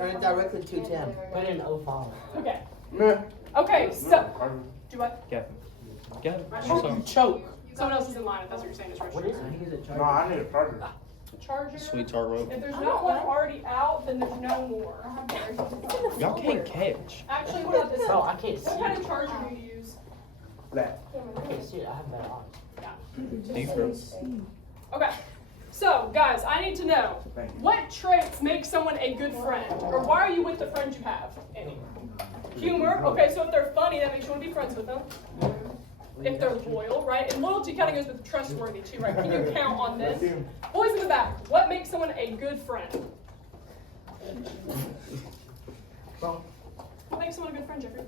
Turn it directly to 10. Put it in 05. Okay. Okay, so. Do what? Gavin. Gavin. You choke. Someone else is in line if that's what you're saying is What registered. is it? No, I need a charger. Charger. Sweet tar rope. If there's no one already out, then there's no more. Y'all can't catch. Actually, what about this? Oh, I can't see What kind it. of charger do you use? That. I can't see it. I have that on. Okay. So, guys, I need to know what traits make someone a good friend, or why are you with the friends you have? Any? Humor. Okay, so if they're funny, that makes you want to be friends with them. If they're loyal, right? And loyalty kind of goes with trustworthy too, right? Can you count on them? Boys in the back, what makes someone a good friend? What makes someone a good friend, Jeffrey?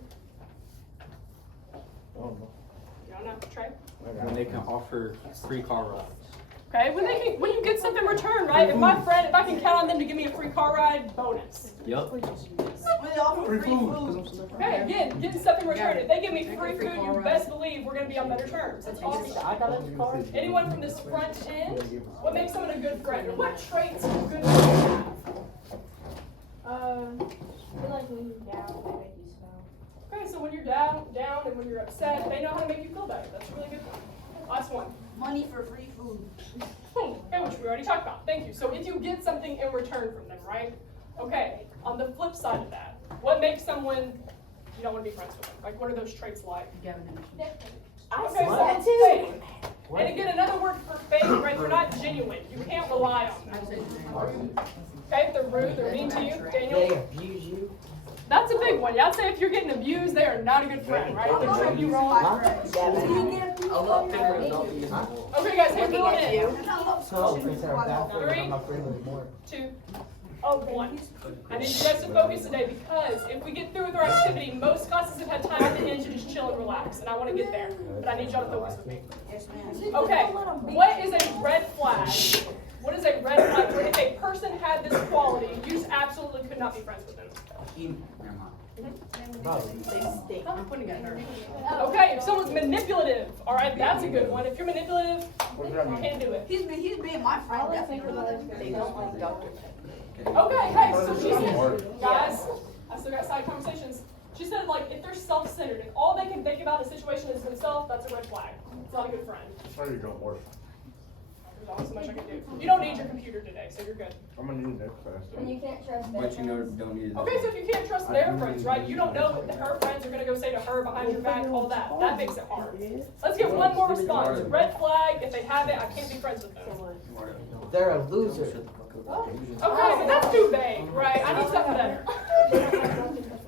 You don't know, Trey? When they can offer free car rides. Okay, when you get something in return, right? If I can count on them to give me a free car ride, bonus. Yup. Free food. Okay, again, getting stuff in return. If they give me free food, you best believe we're gonna be on better terms. That's awesome. I got a card. Anyone from this front end? What makes someone a good friend? Or what traits do good friends have? I feel like when you're down, they make you smile. Okay, so when you're down, and when you're upset, they know how to make you feel better. That's a really good one. Last one. Money for free food. Okay, which we already talked about. Thank you. So if you get something in return from them, right? Okay, on the flip side of that, what makes someone you don't want to be friends with them? Like, what are those traits like? Okay, so fake. And again, another word for fake, right? They're not genuine. You can't rely on them. Okay, if they're rude, they're mean to you. Daniel? They abuse you. That's a big one. Yeah, I'd say if you're getting abused, they are not a good friend, right? If they're treating you wrong. Okay, guys, hey, fill it in. So, instead of that, Three. I'm not friendly anymore. 2, 1. I need you guys to focus today because if we get through with our activity, most classes have had time at the end to just chill and relax, and I want to get there. But I need y'all to focus with me. Okay, what is a red flag? What is a red flag? Where if a person had this quality, you just absolutely could not be friends with them. Okay, if someone's manipulative, all right, that's a good one. If you're manipulative, you can't do it. He's being my friend. They don't like Dr. Okay, hey, so she said, guys, I still got side conversations. She said, like, if they're self-centered and all they can think about the situation is themselves, that's a red flag. It's not a good friend. There you go, boy. There's only so much I can do. You don't need your computer today, so you're good. I'm gonna need that fast. And you can't trust But you know, don't need it. Okay, so if you can't trust their friends, right? You don't know what her friends are going to go say to her behind your back, all that. That makes it hard. Let's get one more response. Red flag, if they have it, I can't be friends with them. They're a loser. Okay, but that's too vague, right? I need something better.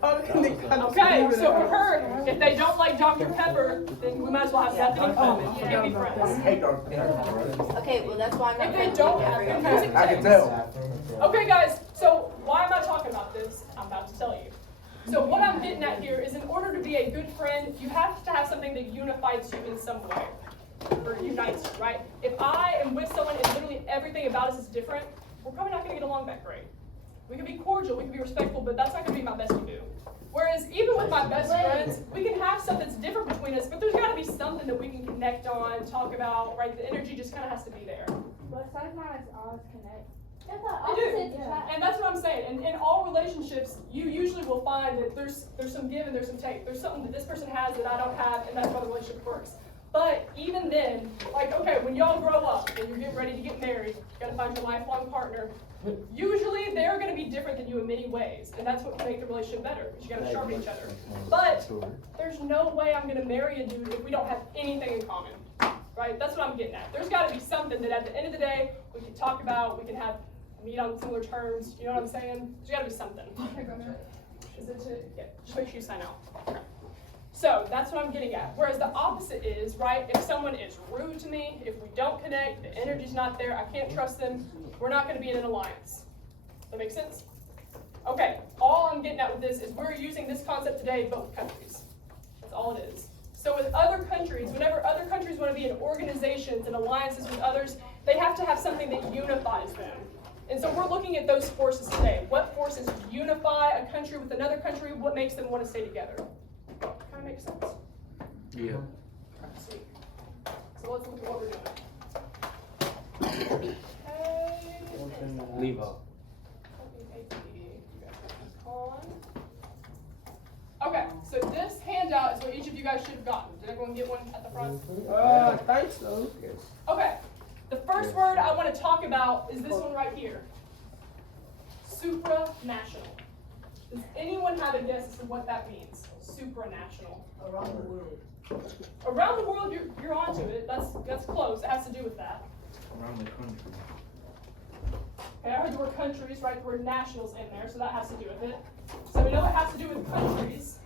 Okay, so for her, if they don't like Dr. Pepper, then we might as well have nothing in common. You can't be friends. Hey, Dr. Pepper. Okay, well that's why I'm not. If they don't have good music I can taste. tell. Okay, guys, so why am I talking about this? I'm about to tell you. So what I'm getting at here is in order to be a good friend, you have to have something that unifies you in some way, or unites you, right? If I am with someone and literally everything about us is different, we're probably not going to get along that great. We can be cordial, we can be respectful, but that's not going to be my best to do. Whereas even with my best friends, we can have stuff that's different between us, but there's got to be something that we can connect on, talk about, right? The energy just kind of has to be there. But sometimes ours connect. They do. And that's what I'm saying. And in all relationships, you usually will find that there's some give and there's some take. There's something that this person has that I don't have, and that's why the relationship works. But even then, like, okay, when y'all grow up and you're getting ready to get married, you gotta find your lifelong partner. Usually they're gonna be different than you in many ways, and that's what can make the relationship better, because you gotta sharpen each other. But there's no way I'm gonna marry a dude if we don't have anything in common, right? That's what I'm getting at. There's gotta be something that at the end of the day, we can talk about, we can have meet on similar terms, you know what I'm saying? There's gotta be something. Is it to, yeah, just make sure you sign out. Okay. So that's what I'm getting at. Whereas the opposite is, right, if someone is rude to me, if we don't connect, the energy's not there, I can't trust them, we're not going to be in an alliance. That make sense? Okay, all I'm getting at with this is we're using this concept today, but with countries. That's all it is. So with other countries, whenever other countries want to be in organizations and alliances with others, they have to have something that unifies them. And so we're looking at those forces today. What forces unify a country with another country? What makes them want to stay together? Kind of makes sense. Yeah. Sweet. So let's look at what we're doing. Okay. Leave up. guys should have gotten. Did everyone get one at the front? I think so. Okay. The first word I want to talk about is this one right here. Supranational. Does anyone have a guess as to what that means? Supranational. Around the world. Around the world, you're onto it. That's close. It has to do with that. Around the country. Okay, I heard the word countries, right? The word nationals in there, so that has to do with it. So we know it has to do with countries.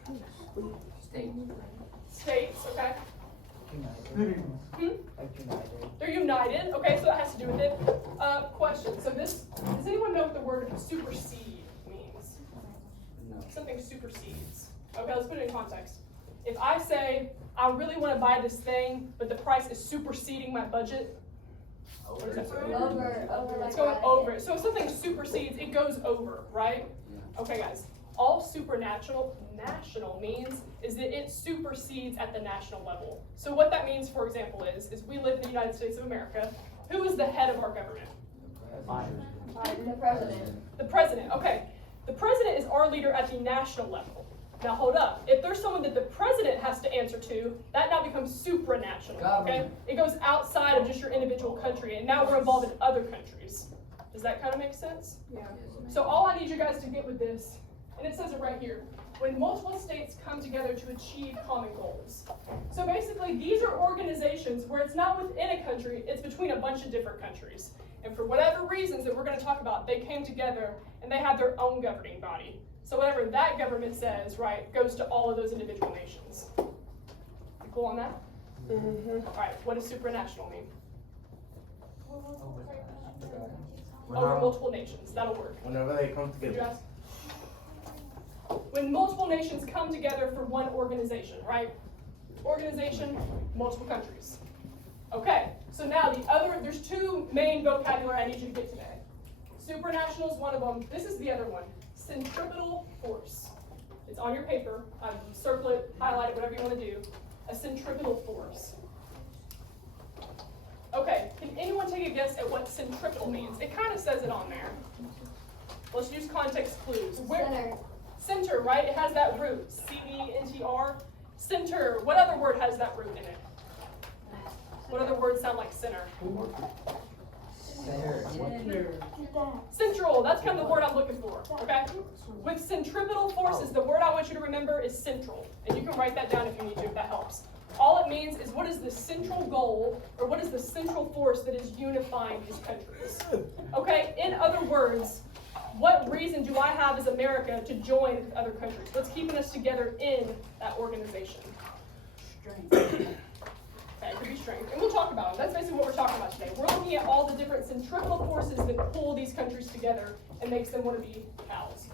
States, okay? United. Hmm? Like United. They're united, okay, so that has to do with it. Question. So does anyone know what the word supersede means? No. Something supersedes. Okay, let's put it in context. If I say, I really want to buy this thing, but the price is superseding my budget, what does that mean? Over It's going over it. So if something supersedes, it goes over, right? Yeah. Okay, guys. All national means is that it supersedes at the national level. So what that means, for example, is we live in the United States of America. Who is the head of our government? The president. The president. Okay. The president is our leader at the national level. Now hold up. If there's someone that the president has to answer to, that now becomes supranational. Okay? It goes outside of just your individual country, and now we're involved in other countries. Does that kind of make sense? Yeah. So all I need you guys to get with this, and it says it right here, when multiple states come together to achieve common goals. So basically, these are organizations where it's not within a country, it's between a bunch of different countries. And for whatever reasons that we're going to talk about, they came together and they have their own governing body. So whatever that government says, right, goes to all of those individual nations. You cool on that? Mm-hmm. All right, what does supranational mean? We're Over not- multiple nations. That'll work. Whenever they come Did you together. ask? When multiple nations come together for one organization, right? Organization, multiple countries. Okay, so now there's two main vocabulary I need you to get today. Supranational is one of them. This is the other one. Centripetal force. It's on your paper. Circle it, highlight it, whatever you want to do. A centripetal force. Okay, can anyone take a guess at what centripetal means? It kind of says it on there. Let's use context clues. Center. Center, right? It has that root. C-E-N-T-R. Center. What other word has that root in it? What other words sound like center? Central. That's kind of the word I'm looking for. Okay? With centripetal forces, the word I want you to remember is central. And you can write that down if you need to, if that helps. All it means is what is the central goal, or what is the central force that is unifying these countries? Okay? In other words, what reason do I have as America to join with other countries? What's keeping us together in that organization? Okay, it could be strength. And we'll talk about it. That's basically what we're talking about today. We're looking at all the different centripetal forces that pull these countries together and makes them want to be pals.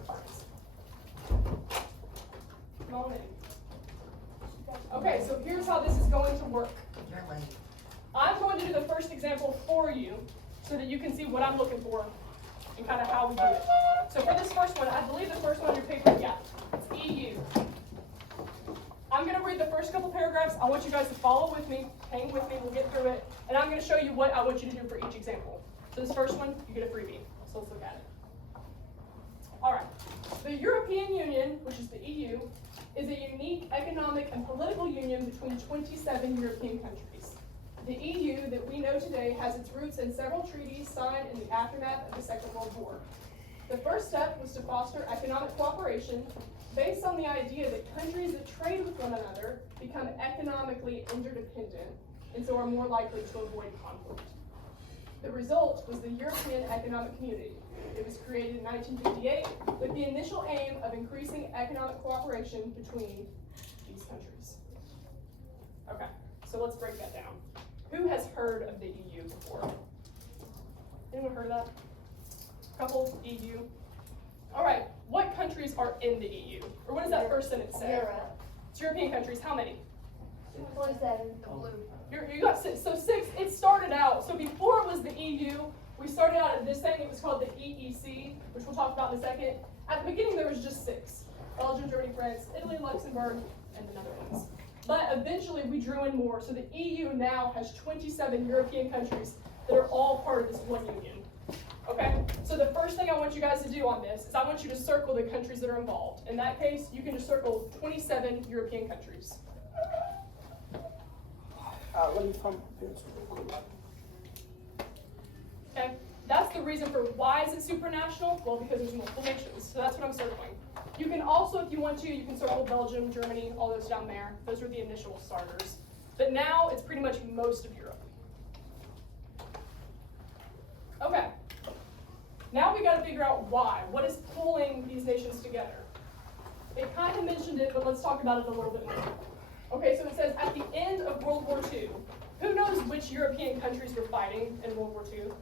Come on in. Okay, so here's how this is going to work. I'm going to do the first example for you so that you can see what I'm looking for and kind of how we do it. So for this first one, I believe the first one on your paper, yeah, it's EU. I'm going to read the first couple paragraphs. I want you guys to follow with me, hang with me, we'll get through it, and I'm going to show you what I want you to do for each example. So this first one, you get a freebie. So let's look at it. All right. The European Union, which is the EU, is a unique economic and political union between 27 European countries. The EU that we know today has its roots in several treaties signed in the aftermath of the Second World War. The first step was to foster economic cooperation based on the idea that countries that trade with one another become economically interdependent and so are more likely to avoid conflict. The result was the European Economic Community. It was created in 1958 with the initial aim of increasing economic cooperation between these countries. Okay, so let's break that down. Who has heard of the EU before? Anyone heard of that? Couple, EU. All right, what countries are in the EU? Or what does that first sentence say? Europe. It's European countries. How many? 27. You got six. So six, it started out, so before it was the EU, we started out at this thing, it was called the EEC, which we'll talk about in a second. At the beginning, there was just 6. Belgium, Germany, France, Italy, Luxembourg, and the Netherlands. But eventually, we drew in more, so the EU now has 27 European countries that are all part of this one union. Okay? So the first thing I want you guys to do on this is I want you to circle the countries that are involved. In that case, you can just circle 27 European countries. Let me find my pencil real quick. Okay, that's the reason for why is it supranational? Well, because there's multiple nations, so that's what I'm circling. You can also, if you want to, you can circle Belgium, Germany, all those down there. Those were the initial starters. But now it's pretty much most of Europe. Okay, now we got to figure out why. What is pulling these nations together? It kind of mentioned it, but let's talk about it a little bit more. Okay, so it says at the end of World War II, who knows which European countries were fighting in World War II?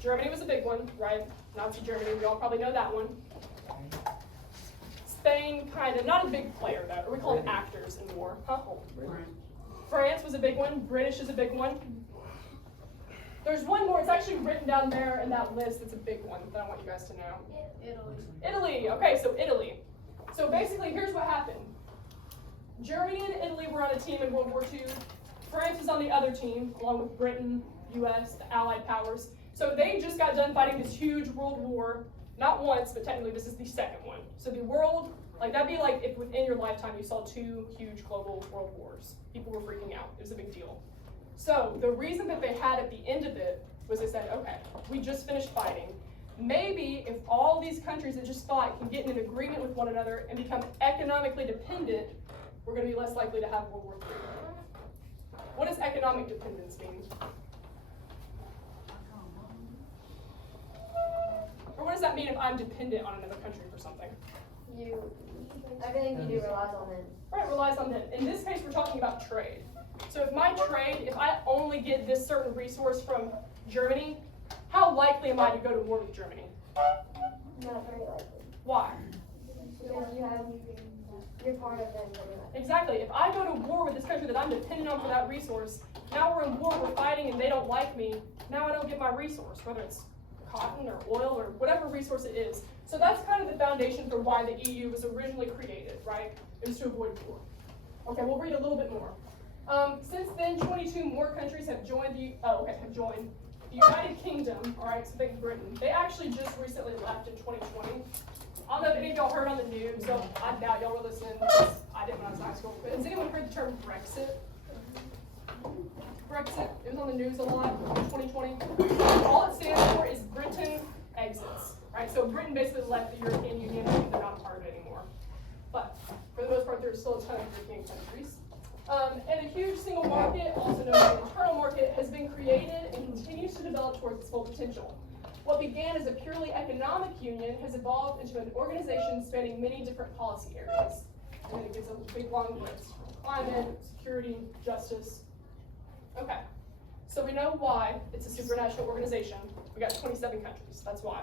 Germany was a big one, right? Nazi Germany, we all probably know that one. Spain, kind of, not a big player though, or we call them actors in war. Huh? France was a big one, British is a big one. There's one more, it's actually written down there in that list, it's a big one that I want you guys to know. Italy, okay, so Italy. So basically, here's what happened. Germany and Italy were on a team in World War II. France was on the other team, along with Britain, US, the Allied powers. So they just got done fighting this huge world war, not once, but technically this is the second one. So the world, like that'd be like if within your lifetime you saw 2 huge global world wars. People were freaking out, it was a big deal. So the reason that they had at the end of it was they said, okay, we just finished fighting. Maybe if all these countries that just fought can get in an agreement with one another and become economically dependent, we're going to be less likely to have World War III. What does economic dependence mean? Or what does that mean if I'm dependent on another country for something? Everything you do relies on them. Right, relies on them. In this case, we're talking about trade. So if my trade, if I only get this certain resource from Germany, how likely am I to go to war with Germany? Not very likely. Why? Because you're part of them anyway. Exactly. If I go to war with this country that I'm dependent on for that resource, now we're in war, we're fighting, and they don't like me, now I don't get my resource, whether it's cotton or oil or whatever resource it is. So that's kind of the foundation for why the EU was originally created, right? It was to avoid war. Okay, we'll read a little bit more. Since then, 22 more countries have joined the United Kingdom, all right, so think Britain. They actually just recently left in 2020. I don't know if any of y'all heard on the news, so I doubt y'all were listening. I did when I was in high school. But has anyone heard the term Brexit? Brexit, it was on the news a lot in 2020. All it stands for is Britain exits, right? So Britain basically left the European Union and they're not a part of it anymore. But for the most part, there's still a ton of European countries. And a huge single market, also known as the internal market, has been created and continues to develop towards its full potential. What began as a purely economic union has evolved into an organization spanning many different policy areas. And then it gives a big long list: climate, security, justice. Okay, so we know why it's a supranational organization. We got 27 countries, that's why.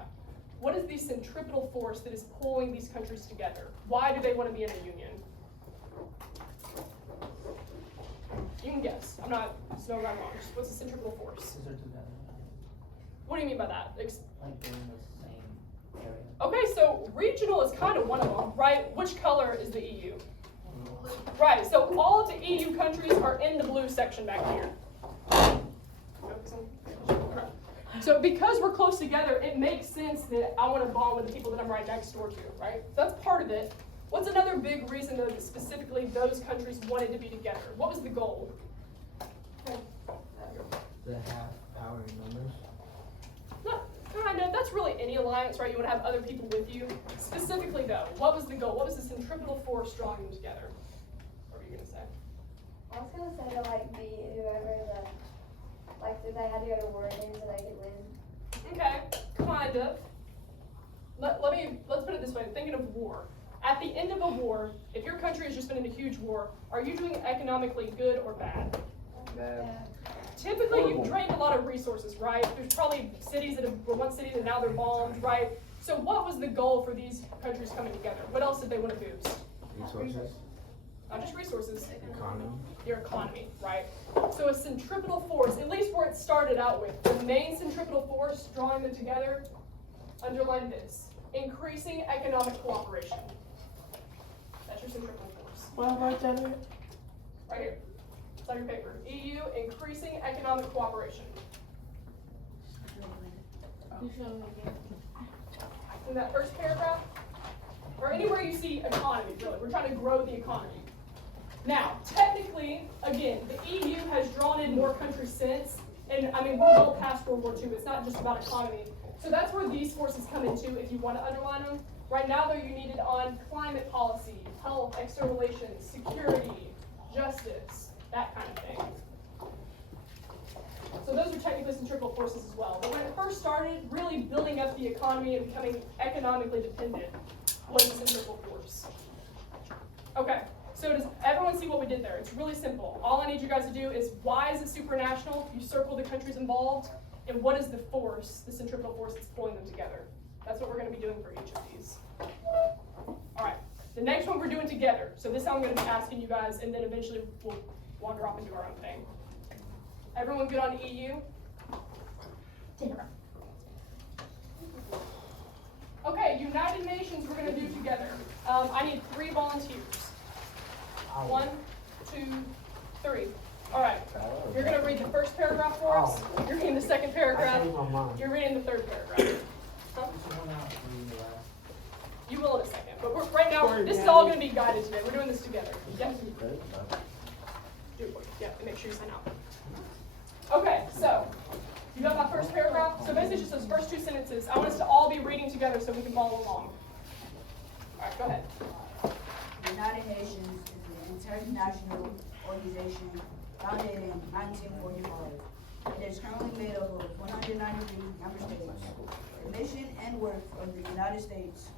What is the centripetal force that is pulling these countries together? Why do they want to be in a union? You can guess. I'm not, there's no right or wrong. Just what's the centripetal force? Because they're together. What do you mean by that? Like they're in the same area. Okay, so regional is kind of one of them, right? Which color is the EU? Right, so all of the EU countries are in the blue section back here. So because we're close together, it makes sense that I want to bond with the people that I'm right next door to, right? That's part of it. What's another big reason though that specifically those countries wanted to be together? What was the goal? The half power in numbers. Not kind of. That's really any alliance, right? You want to have other people with you. Specifically though, what was the goal? What was the centripetal force drawing them together? What were you going to say? I was gonna say to like be whoever if they had to go to war again so they could win. Okay, kind of. Let's put it this way. Thinking of war. At the end of a war, if your country has just been in a huge war, are you doing economically good or bad? Bad. Typically, you've drained a lot of resources, right? There's probably cities that were once cities and now they're bombed, right? So what was the goal for these countries coming together? What else did they want to boost? Resources, Not just resources, economy. your economy, right? So a centripetal force, at least where it started out with, the main centripetal force drawing them together, underline this: increasing economic cooperation. That's your centripetal force. What about that? Right here. It's on your paper. EU, increasing economic cooperation. In that first paragraph, or anywhere you see economy, really. We're trying to grow the economy. Now, technically, again, the EU has drawn in more countries since, and I mean, we're well past World War II. It's not just about economy. So that's where these forces come into if you want to underline them. Right now, they're needed on climate policy, health, external relations, security, justice, that kind of thing. So those are technically centrifugal forces as well. But when it first started, really building up the economy and becoming economically dependent was the centrifugal force. Okay, so does everyone see what we did there? It's really simple. All I need you guys to do is, why is it supranational? You circle the countries involved. And what is the force, the centrifugal force that's pulling them together? That's what we're going to be doing for each of these. All right, the next one we're doing together. So this I'm going to be asking you guys, and then eventually we'll wander off and do our own thing. Everyone good on EU? Okay, United Nations we're going to do together. I need 3 volunteers. 1, 2, 3. All right, you're going to read the first paragraph for us. You're reading the second paragraph. You're reading the third paragraph. Huh? You will in a second, but right now, this is all going to be guided today. We're doing this together. Yeah? Do it for you. Yeah, and make sure you sign out. Okay, so you got my first paragraph? So basically it's just those first 2 sentences. I want us to all be reading together so we can follow along. All right, go ahead. The United Nations is an international organization founded in 1945. It is currently made up of 193 member states. The mission and work of the United States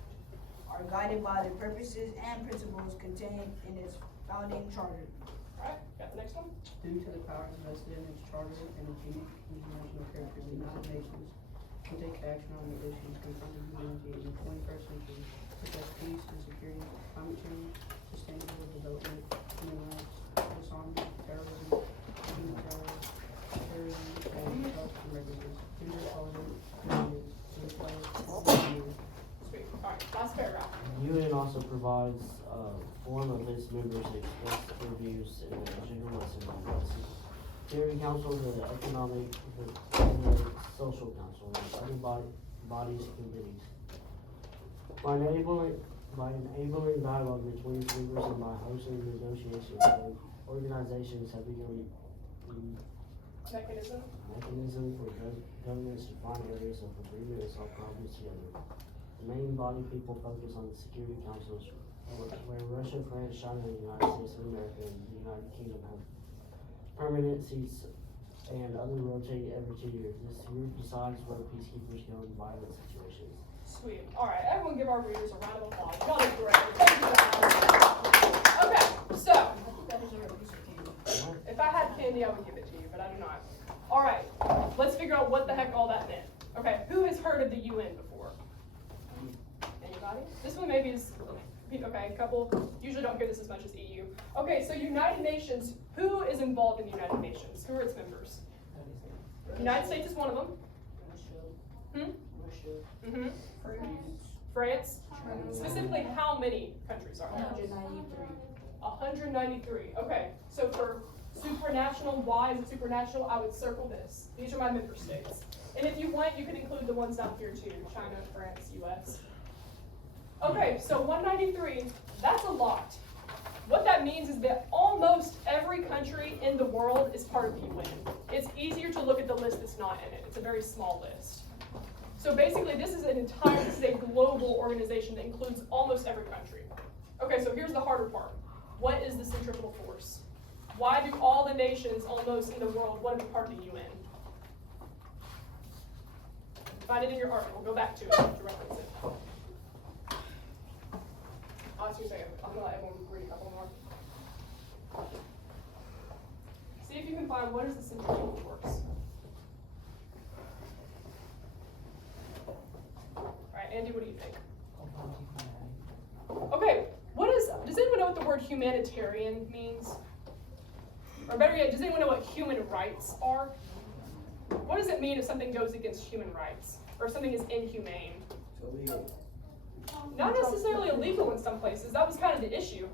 are guided by the purposes and principles contained in its founding charter. All right, got the next one? Due to the powers vested in its charter and its unique international character, the United Nations can take action on the issues confronting humanity in the 21st century, such as peace and security, climate change, sustainable development, human rights, disarmament, terrorism, human terrorism, and health and regulations, gender equality, Sweet. All right, last paragraph. The UN also provides form of its members to express their views in the general assembly. Security Council, the Economic, and the Social Council, and other bodies and committees. By enabling dialogue between its members and by hosting negotiations, organizations have become mechanism for governments to find areas of agreement and solve problems together. The main body people focus on the Security Councils, where Russia, France, China, the United States of America, and the United Kingdom have permanent seats, and others rotate every 2 years. This group decides where peacekeepers go in violent situations. Sweet. All right, everyone give our readers a round of applause. Y'all did great. Thank you guys. Okay, so if I had candy, I would give it to you, but I do not. All right, let's figure out what the heck all that meant. Okay, who has heard of the UN before? Anybody? This one maybe is, okay, a couple. Usually don't hear this as much as EU. Okay, so United Nations, who is involved in the United Nations? Who are its members? United States is one of them. Mm-hmm. France. Specifically, how many countries are there? 193. 193. Okay, so for supranational, why is it supranational? I would circle this. These are my member states. And if you want, you can include the ones down here too, China, France, US. Okay, so 193, that's a lot. What that means is that almost every country in the world is part of the UN. It's easier to look at the list that's not in it. It's a very small list. So basically, this is a global organization that includes almost every country. Okay, so here's the harder part. What is the centrifugal force? Why do all the nations almost in the world want to be part of the UN? Find it in your article. Go back to it to reference it. I'll ask you a second. I'm going to let everyone read a couple more. See if you can find what is the centrifugal force. Alright, Andy, what do you think? Okay, does anyone know what the word humanitarian means? Or better yet, does anyone know what human rights are? What does it mean if something goes against human rights? Or if something is inhumane? Not necessarily illegal in some places. That was kind of the issue.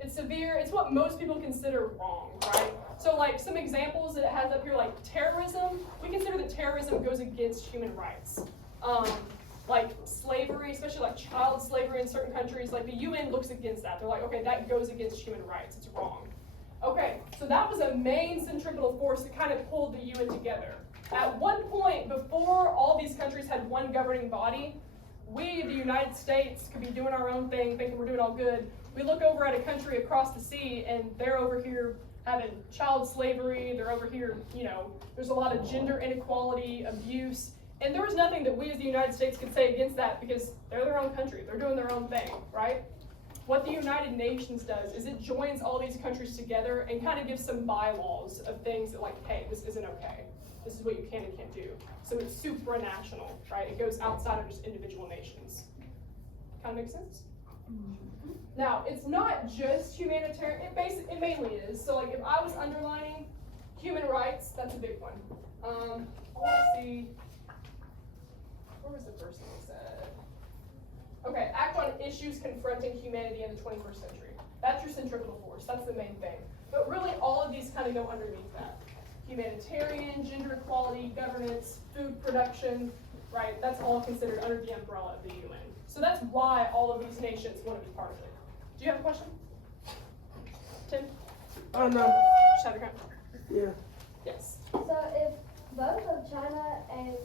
It's severe. It's what most people consider wrong, right? So like some examples that it has up here, like terrorism. We consider that terrorism goes against human rights. Like slavery, especially like child slavery in certain countries, like the UN looks against that. They're like, okay, that goes against human rights. It's wrong. Okay, so that was a main centripetal force that kind of pulled the UN together. At one point, before all these countries had one governing body, we, the United States, could be doing our own thing, thinking we're doing all good. We look over at a country across the sea, and they're over here having child slavery. They're over here, you know, there's a lot of gender inequality, abuse. And there was nothing that we as the United States could say against that because they're their own country. They're doing their own thing, right? What the United Nations does is it joins all these countries together and kind of gives some bylaws of things that like, hey, this isn't okay. This is what you can and can't do. So it's supranational, right? It goes outside of just individual nations. Kind of makes sense? Now, it's not just humanitarian. It mainly is. So like if I was underlining human rights, that's a big one. Let's see. Where was the first thing I said? Okay, act on issues confronting humanity in the 21st century. That's your centripetal force. That's the main thing. But really, all of these kind of go underneath that. Humanitarian, gender equality, governance, food production, right? That's all considered under the umbrella of the UN. So that's why all of these nations want to be part of it. Do you have a question? Tim? Oh, no. Just have your hand. Yeah. Yes. So if both of China and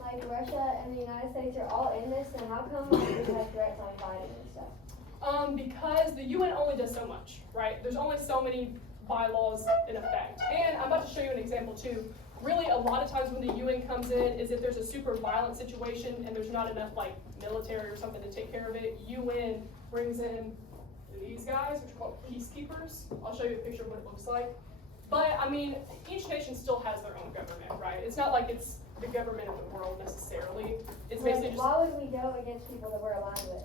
like Russia and the United States are all in this, then how come like, we have threats on Biden and stuff? Because the UN only does so much, right? There's only so many bylaws in effect. And I'm about to show you an example too. Really, a lot of times when the UN comes in is if there's a super violent situation and there's not enough like military or something to take care of it, UN brings in these guys, which are called peacekeepers. I'll show you a picture of what it looks like. But I mean, each nation still has their own government, right? It's not like it's the government of the world necessarily. It's basically just. Why would we go against people that we're aligned with?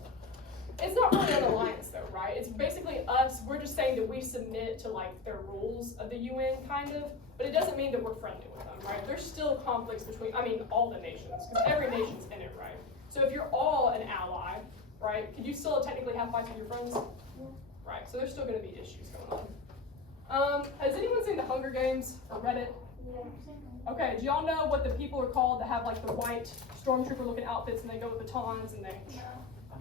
It's not really an alliance though, right? It's basically us, we're just saying that we submit to like their rules of the UN kind of, but it doesn't mean that we're friendly with them, right? There's still conflicts between, I mean, all the nations, because every nation's in it, right? So if you're all an ally, right, could you still technically have fights with your friends? Yeah. Right, so there's still gonna be issues going on. Has anyone seen the Hunger Games or read it? Yeah. Okay, do y'all know what the people are called that have like the white stormtrooper looking outfits and they go with batons and they,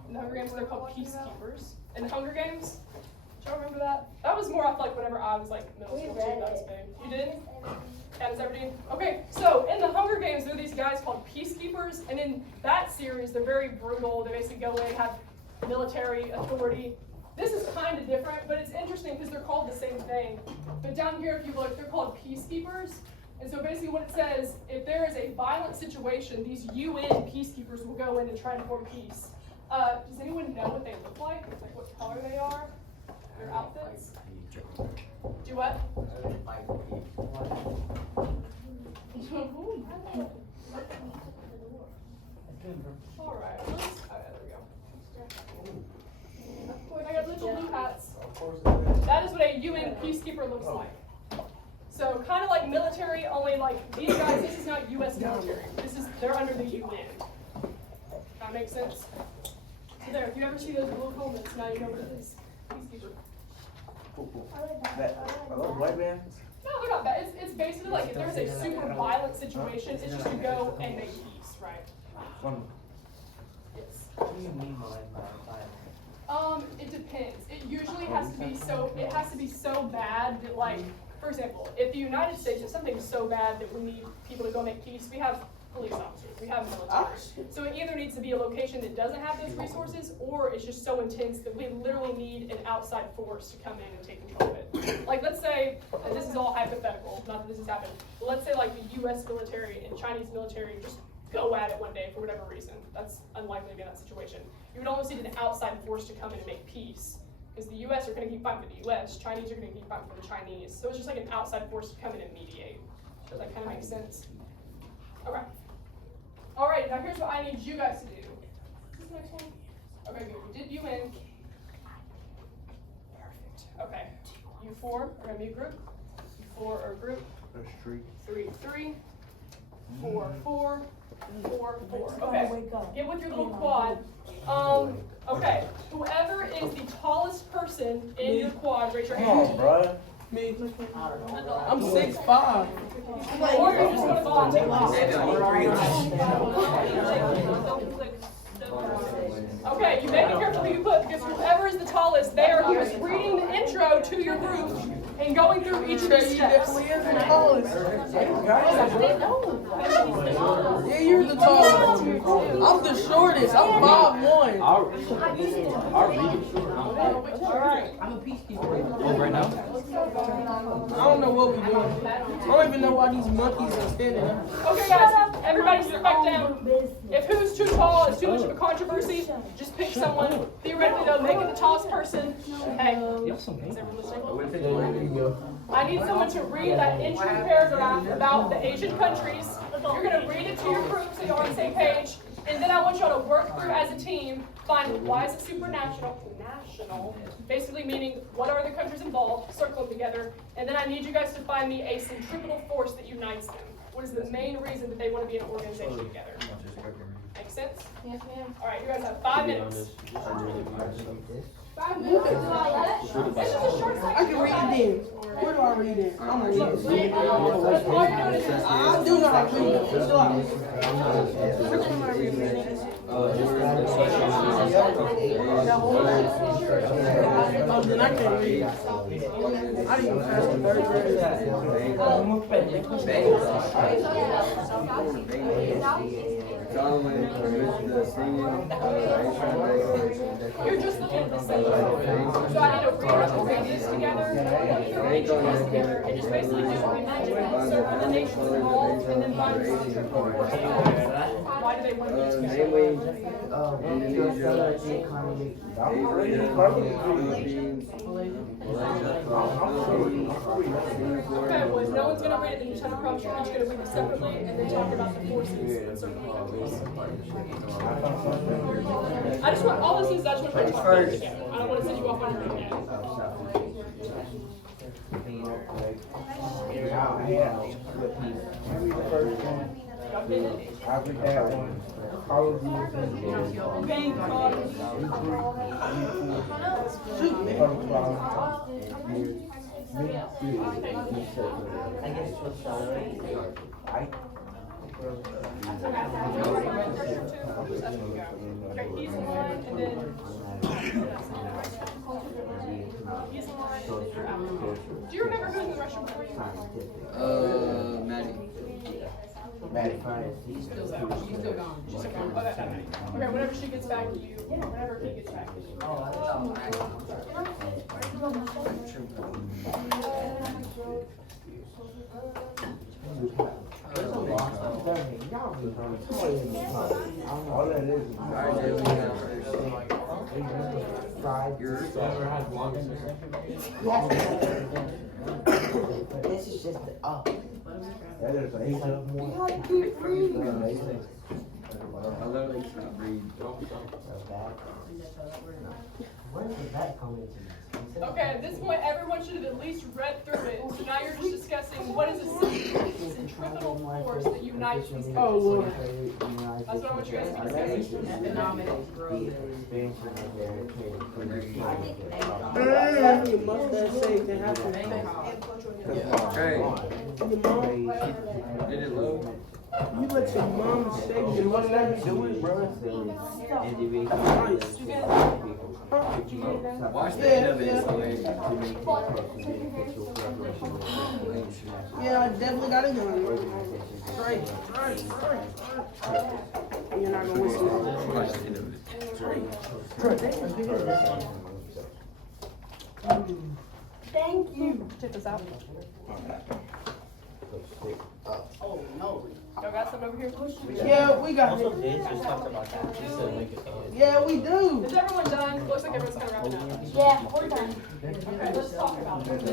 in the Hunger Games they're called peacekeepers. In the Hunger Games, do y'all remember that? That was more I feel like whenever I was like middle school, too, that was big. You did? Candace Everdeen? Okay, so in the Hunger Games there are these guys called peacekeepers, and in that series they're very brutal. They basically go in, have military authority. This is kind of different, but it's interesting because they're called the same thing. But down here, if you look, they're called peacekeepers. And so basically what it says, if there is a violent situation, these UN peacekeepers will go in and try to form peace. Does anyone know what they look like? Like what color they are? Their outfits? Do what? All right. Oh, there we go. Wait, I got little blue hats. That is what a UN peacekeeper looks like. So kind of like military, only like these guys, this is not US military. They're under the UN. That makes sense? So there, if you ever see those blue helmets, now you know what it is. Peacekeeper. Are those white bands? No, they're not bad. It's basically like if there's a super violent situation, it's just to go and make peace, right? Fun. Yes. What do you mean by violent? It depends. It usually has to be so bad that like, for example, if the United States, if something's so bad that we need people to go make peace, we have police officers, we have military. So it either needs to be a location that doesn't have those resources, or it's just so intense that we literally need an outside force to come in and take control of it. Like let's say, and this is all hypothetical, not that this has happened, but let's say like the US military and Chinese military just go at it one day for whatever reason. That's unlikely to be in that situation. You would almost need an outside force to come in and make peace. Because the US are going to keep fighting for the US, Chinese are going to keep fighting for the Chinese. So it's just like an outside force to come in and mediate. Does that kind of make sense? Okay. All right, now here's what I need you guys to do. Is this the next one? Okay, good. We did UN. Perfect. Okay. You four are going to be a group. You four are a group. That's tree. 3, 3. 4, 4. 4, 4. Okay. Get with your little quad. Okay. Whoever is the tallest person in your quad, raise your Come hand. on, bro. Me. I I'm 6'5". Or you're just gonna volunteer. Okay, you may be careful who you put because whoever is the tallest, they are just reading the intro to your group and going through each of these steps. Yeah, you're the tallest. I'm the shortest. I'm 5'1". I'll read it. I'm a peacekeeper. Oh, right now? I don't know what we're doing. I don't even know why these monkeys are standing up. Okay, guys, everybody sit back down. If who's too tall is too much of a controversy, just pick someone. Theoretically, though, make it the tallest person. Hey, is everyone listening? I need someone to read that intro paragraph about the Asian countries. You're going to read it to your group so you're on the same page. And then I want y'all to work through as a team, find why is it supranational, national, basically meaning what are the countries involved, circle them together. And then I need you guys to find me a centripetal force that unites them. What is the main reason that they want to be in an organization together? Make sense? Yes, ma'am. All right, you guys have 5 minutes. 5 minutes. This is a short I section. can read it then. Where do I read it? I'm gonna read it. All you're doing is just I do know how to read it. Chill out. Oh, then I can't read. I didn't even pass the 3rd You're just looking at the same. So I need to read these together, read these together, and just basically just imagine certain the nations involved, and then find the centripetal force. Why do they want to be together? Okay, well, if no one's going to read it, then you just have to promise you're each going to read them separately, and then talk about the forces and certain countries. I just want, all this is, I just want to talk about it together. I don't want to send you off on your own yet. Okay, he's the one, and then he's the one, and then you're out. Do you remember who's in the restroom before you? Maddie. He's still gone. She's okay. Oh, that's not Maddie. Okay, whenever she gets back, you, whenever he gets back, you. All that This is just the up. That is Asia. I literally cannot read. Where did that come into? Okay, at this point, everyone should have at least read through it. So now you're just discussing what is a centripetal force that unites these countries. Oh, Lord. That's what I want you guys to be discussing. Economic growth. You must have said to happen. Okay. Your mom, Did it load? you let your mom say you. What's that doing, bro? Watch the end of it. Yeah, I definitely got a gun. Right. You're not gonna listen to it. Watch the end of it. Thank you. Check this out. Oh, no. Y'all got something over here? Yeah, we got it. Just talked about that. She said make it. Yeah, we do. Is everyone done? Looks like everyone's kind of wrapping up. Yeah, we're done. Okay, let's talk about it.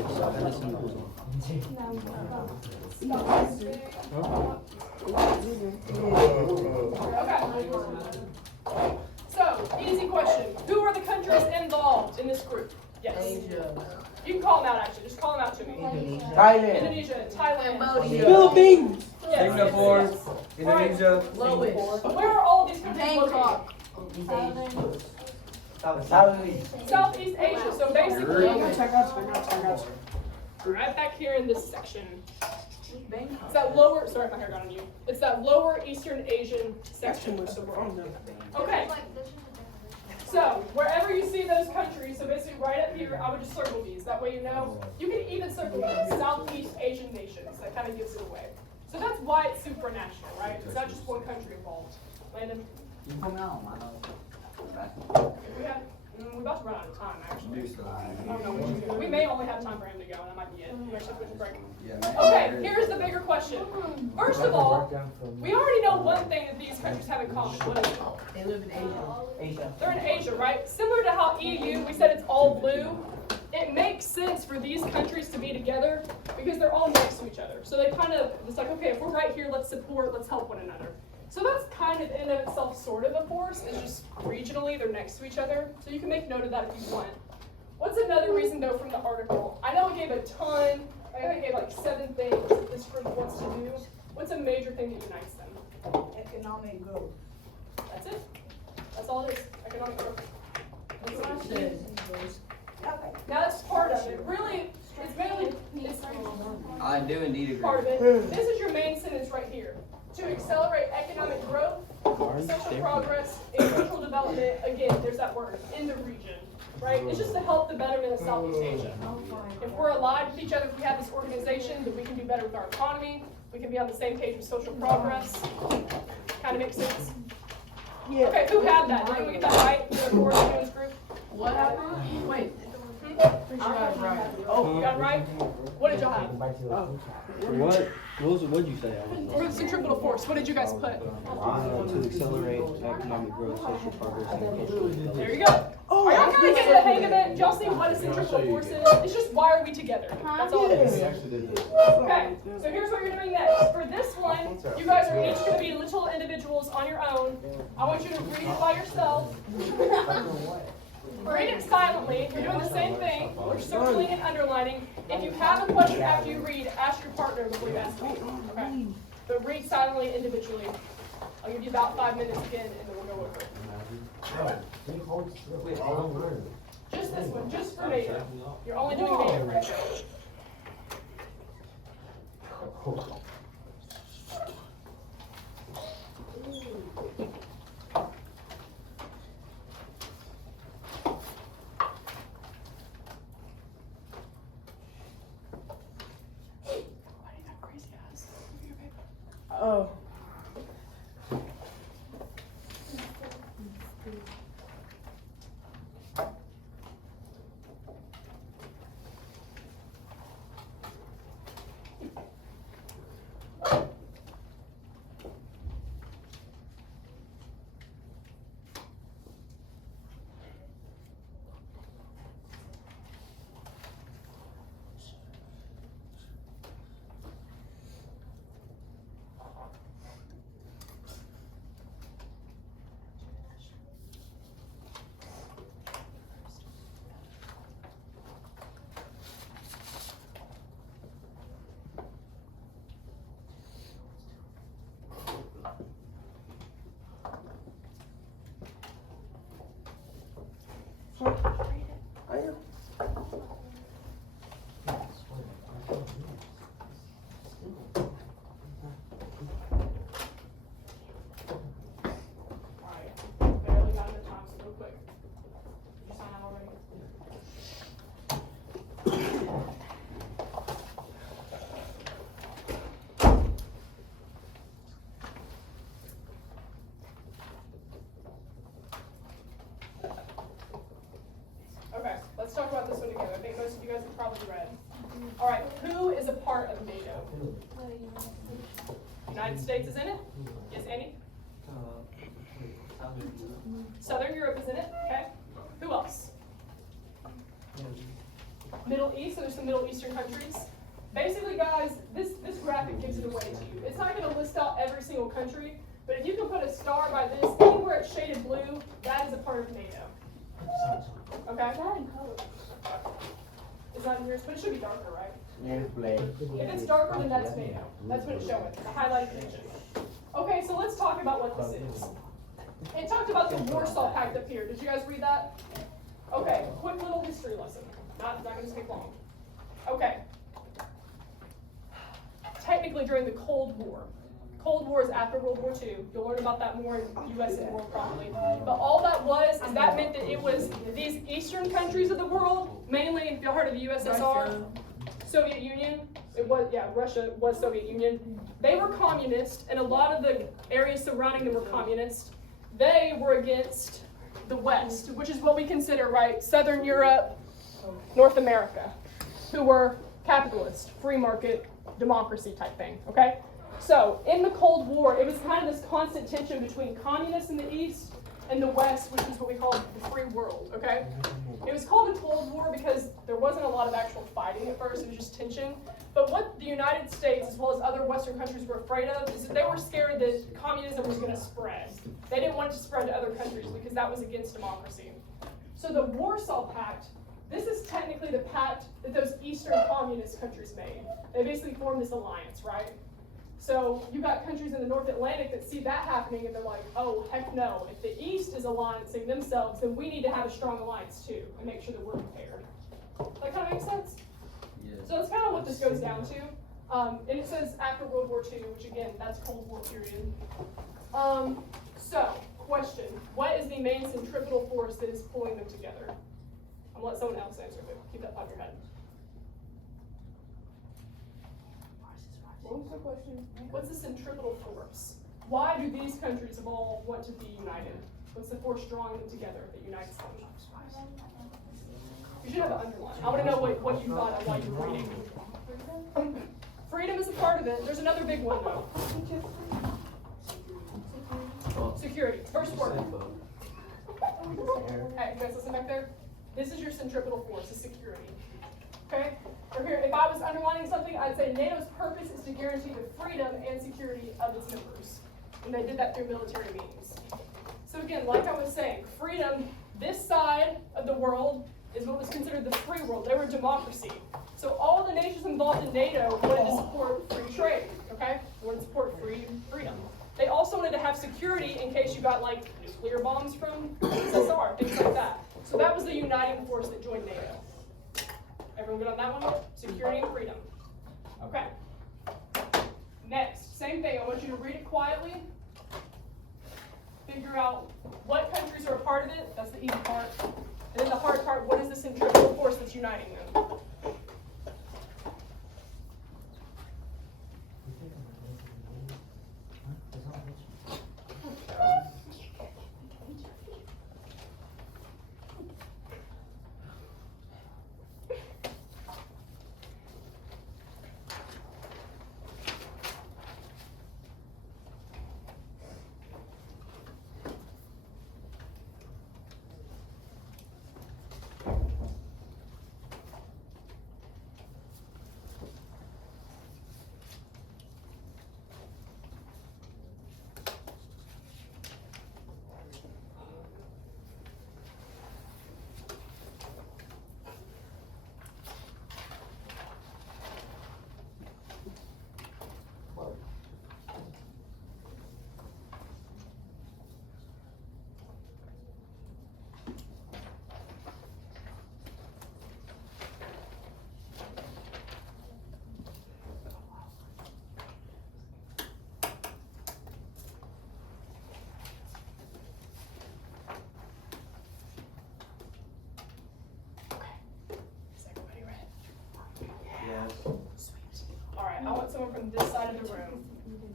Okay. So, easy question. Who are the countries involved in this group? Yes. Asia. You can call them out, actually. Just call them out to me. Thailand. Indonesia, Thailand. Cambodia. Philippines. Yes. Singapore, Indonesia. Lois. Where are all of these countries located? Bangkok. Southeast Asia. So basically, I got you. right back here in this section. Bangkok. It's that lower, sorry if my hair got on you. It's that lower Eastern Asian That's too section much of the stuff. world. I'm done. Okay. So, wherever you see those countries, so basically right up here, I would just circle these. That way you know. You can even circle these Southeast Asian nations. That kind of gives it away. So that's why it's supranational, right? It's not just one country involved. Landon? You come out, man. We're about to run out of time, actually. I don't know what you're doing. We may only have time for him to go, and that might be it. You actually put your break. Okay, here's the bigger question. First of all, we already know one thing that these countries have in common. What is it? They live in Asia. They're in Asia, right? Similar to how EU, we said it's all blue. It makes sense for these countries to be together because they're all next to each other. So they kind of, it's like, okay, if we're right here, let's support, let's help one another. So that's kind of in and of itself sort of a force. It's just regionally, they're next to each other. So you can make note of that if you want. What's another reason, though, from the article? I know it gave a ton. I think it gave like 7 things that this group wants to do. What's a major thing that unites them? Economic growth. That's it. That's all it is. Economic growth. That's what it says. Okay. Now that's part of it. Really, it's mainly this I do indeed agree. part of it. This is your main sentence right here. To accelerate economic growth, social progress, and cultural development, again, there's that word, in the region, right? It's just to help the betterment of Southeast Asia. If we're aligned with each other, if we have this organization, then we can do better with our economy. We can be on the same page with social progress. Kind of makes sense? Yeah. Okay, who had that? Did anyone get that right? The four students group? What happened? Wait. I got it right. Oh, you got it right? What did y'all have? What'd you say? For the centripetal force, what did you guys put? To accelerate economic growth, social progress, and cultural development. There you go. Are y'all kind of getting the hang of it? Do y'all see what a centripetal force is? It's just why are we together? That's all it is. Okay, so here's what you're doing next. For this one, you guys are each going to be little individuals on your own. I want you to read it by yourself. Read it silently. You're doing the same thing. We're circling and underlining. If you have a question after you read, ask your partner before you ask me. Okay? But read silently, individually. I'll give you about 5 minutes again, and then we'll go over it. Just this one, just for NATO. You're only doing NATO right now. Oh. I am. Alright, barely got enough time, so real quick. Did you sign out already? Okay, let's talk about this one together. I think most of you guys have probably read. Alright, who is a part of NATO? United States is in it? Yes, Andy? Southern Europe is in it, okay. Who else? Middle East, so there's some Middle Eastern countries. Basically, guys, this graphic gives it away to you. It's not going to list out every single country, but if you can put a star by this, anywhere it's shaded blue, that is a part of NATO. Okay? It's not in yours, but it should be darker, right? If it's darker, then that's NATO. That's what it's showing, the highlighted region. Okay, so let's talk about what this is. It talked about the Warsaw Pact up here. Did you guys read that? Okay, quick little history lesson. Not going to take long. Okay. Technically during the Cold War. Cold War is after World War II. You'll learn about that more in U.S. and World probably. But all that was is is that meant that it was these eastern countries of the world, mainly, if y'all heard of the USSR, Soviet Union, Russia was Soviet Union. They were communist, and a lot of the areas surrounding them were communist. They were against the West, which is what we consider, right, Southern Europe, North America, who were capitalist, free market, democracy type thing, okay? So, in the Cold War, it was kind of this constant tension between communists in the East and the West, which is what we call the free world, okay? It was called the Cold War because there wasn't a lot of actual fighting at first, it was just tension. But what the United States, as well as other Western countries, were afraid of is that they were scared that communism was going to spread. They didn't want it to spread to other countries because that was against democracy. So the Warsaw Pact, this is technically the pact that those Eastern communist countries made. They basically formed this alliance, right? So you got countries in the North Atlantic that see that happening and they're like, oh, heck no. If the East is alliancing themselves, then we need to have a strong alliance too and make sure that we're prepared. That kind of makes sense? Yeah. So that's kind of what this goes down to. And it says after World War II, which again, that's Cold War period. So, question. What is the main centripetal force that is pulling them together? I'm going to let someone else answer, but keep that top of your head. What was the question? What's the centripetal force? Why do these countries of all want to be united? What's the force drawing them together that unites them? You should have an underline. I want to know what you thought of while you were reading. Freedom is a part of it. There's another big one though. Security. First word. Hey, you guys listen back there? This is your centripetal force, is security. Okay? Or here, if I was underlining something, I'd say NATO's purpose is to guarantee the freedom and security of its members. And they did that through military means. So again, like I was saying, freedom, this side of the world is what was considered the free world. They were a democracy. So all the nations involved in NATO wanted to support free trade, okay? They wanted to support freedom. They also wanted to have security in case you got like nuclear bombs from USSR, things like that. So that was the uniting force that joined NATO. Everyone good on that one? Security and freedom. Okay. Next, same thing. I want you to read it quietly. Figure out what countries are a part of it. That's the easy part. And then the hard part, what is the centripetal force that's uniting them? Alright, I want someone from this side of the room.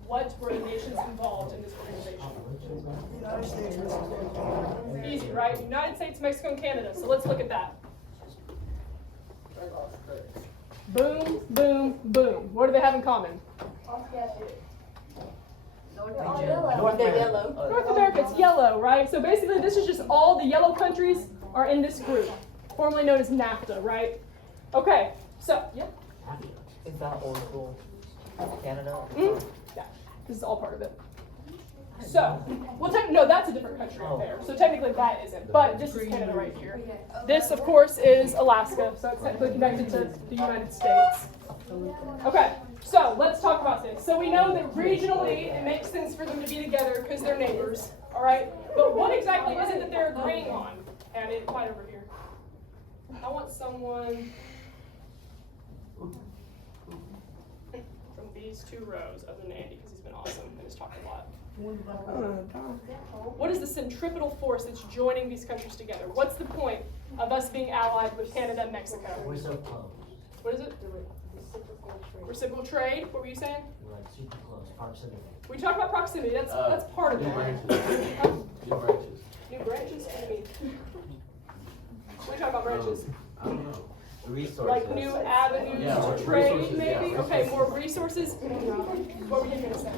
What were the nations involved in this organization? Easy, right? United States, Mexico, and Canada. So let's look at that. Boom, boom, boom. What do they have in common? North yellow. North America, it's yellow, right? So basically this is just all the yellow countries are in this group, formerly known as NAFTA, right? Okay, so, yeah. Is that old school Canada? Mm-hmm. Yeah, this is all part of it. So, well, no, that's a different country up there. So technically that isn't, but this is Canada right here. This, of course, is Alaska, so it's technically connected to the United States. Okay, so let's talk about this. So we know that regionally it makes sense for them to be together because they're neighbors, all right? But what exactly is it that they're agreeing on? And it's right over here. I want someone from these two rows, other than Andy, because he's been awesome and has talked a lot. What is the centripetal force that's joining these countries together? What's the point of us being allied with Canada and Mexico? We're so close. What is it? Reciprocal trade. What were you saying? We're like super close. Proximity. We talked about proximity. That's part of it. New branches. New branches? What do you mean? We talk about branches. I don't know. Resources. Like new avenues Yeah, to trade, resources, maybe? yeah. Okay, more resources. What were you gonna say?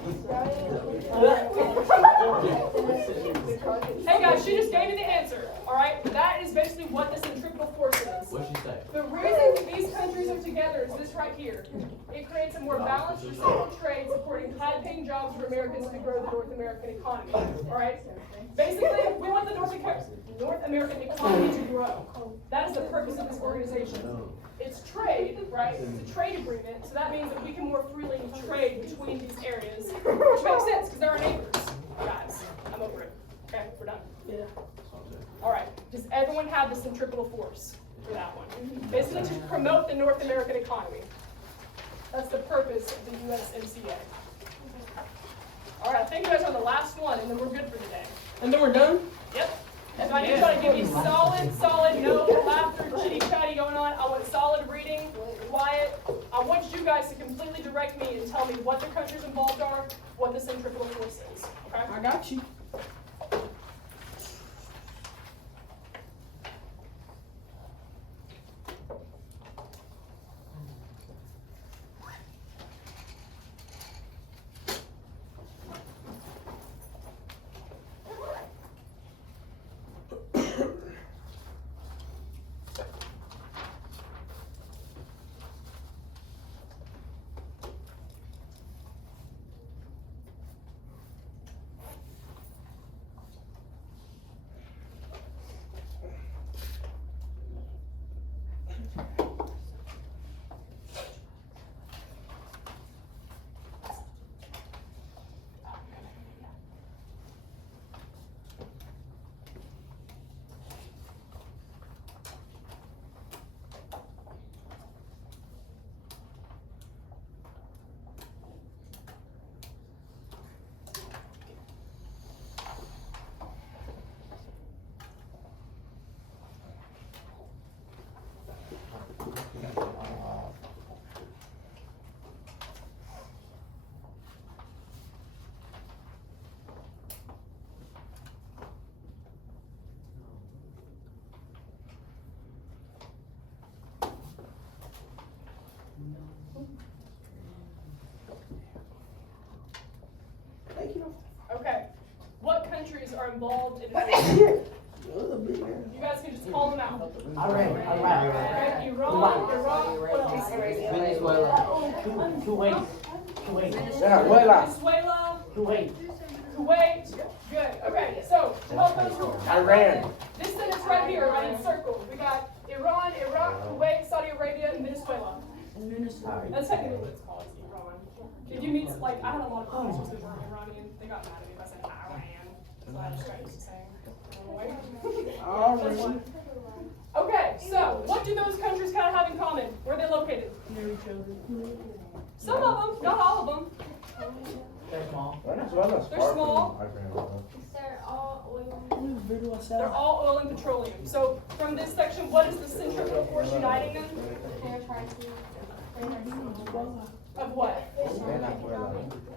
Hey guys, she just gave me the answer, alright? That is basically what the centripetal force is. What'd she say? The reason that these countries are together is this right here. It creates a more balanced reciprocal trade supporting high-paying jobs for Americans to grow the North American economy, alright? Basically, we want the North American economy to grow. That is the purpose of this organization. It's trade, right? It's a trade agreement, so that means that we can more freely trade between these areas, which makes sense because they're our neighbors. Guys, I'm over it. Okay, we're done. Yeah. All right. Does everyone have the centripetal force for that one? Basically, to promote the North American economy. That's the purpose of the USMCA. All right, I think you guys are the last one, and then we're good for the day. And then we're done? Yep. And I need to try to give you solid, no laughter, chitty-chatty going on. I want solid reading, quiet. I want you guys to completely direct me and tell me what the countries involved are, what the centripetal force is. Okay? I got you. Okay. What countries are involved in You guys can just call them out. Iran. Okay, Iran, what else? Venezuela. Kuwait. Venezuela, Kuwait. Kuwait. Good. Okay, so to help us Iran. this sentence right here, right in circle. We got Iran, Iraq, Kuwait, Saudi Arabia, and Venezuela. That's technically what it's called, it's Iran. If you meet, like, I had a lot of friends who were Iranian, they got mad at me if I said Iran. So I just got used to saying Okay, so what do those countries kind of have in common? Where are they located? Near each other. Some of them, not all of them. They're small. They're small. They're all oil. They're all oil and petroleum. So from this section, what is the centripetal force uniting them? They're trying to. Of what? Venezuela.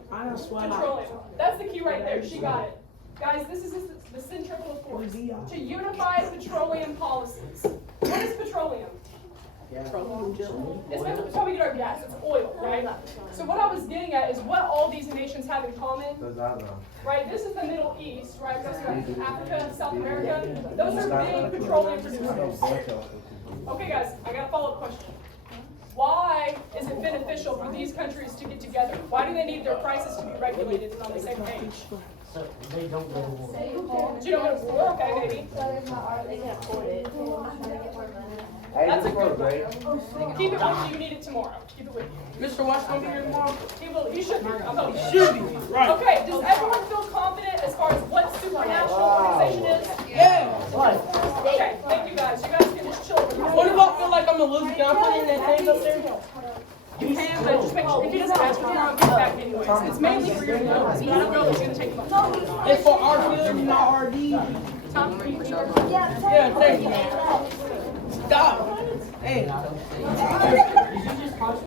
Petroleum. That's the key right there. She got it. Guys, this is the centripetal force. To unify petroleum policies. What is petroleum? Petroleum jelly. It's how we get our gas. It's oil, right? So what I was getting at is what all these nations have in common. Right? This is the Middle East, right? That's Africa, South America. Those are big petroleum producers. Okay, guys, I got a follow-up question. Why is it beneficial for these countries to get together? Why do they need their prices to be regulated and on the same page? So they don't go to war. Do you know what it's for? Okay, maybe. They can afford it. Trying to get more money. That's a good one. Keep it with you. You need it tomorrow. Keep it with you. Mr. Watts gonna be here tomorrow? He will. He should be. I'm hoping. Should be, right. Okay. Does everyone feel confident as far as what supranational organization is? Yeah. Okay. Thank you guys. You guys can just chill. What if I feel like I'm a loser? Can I put in that thing up there? You can, but just make sure, if he doesn't ask for tomorrow, get it back anyways. It's mainly for your notes, but I don't know if it's gonna take much. It's for our field, not RD. Tom, Yeah, thank you. Stop. Hey.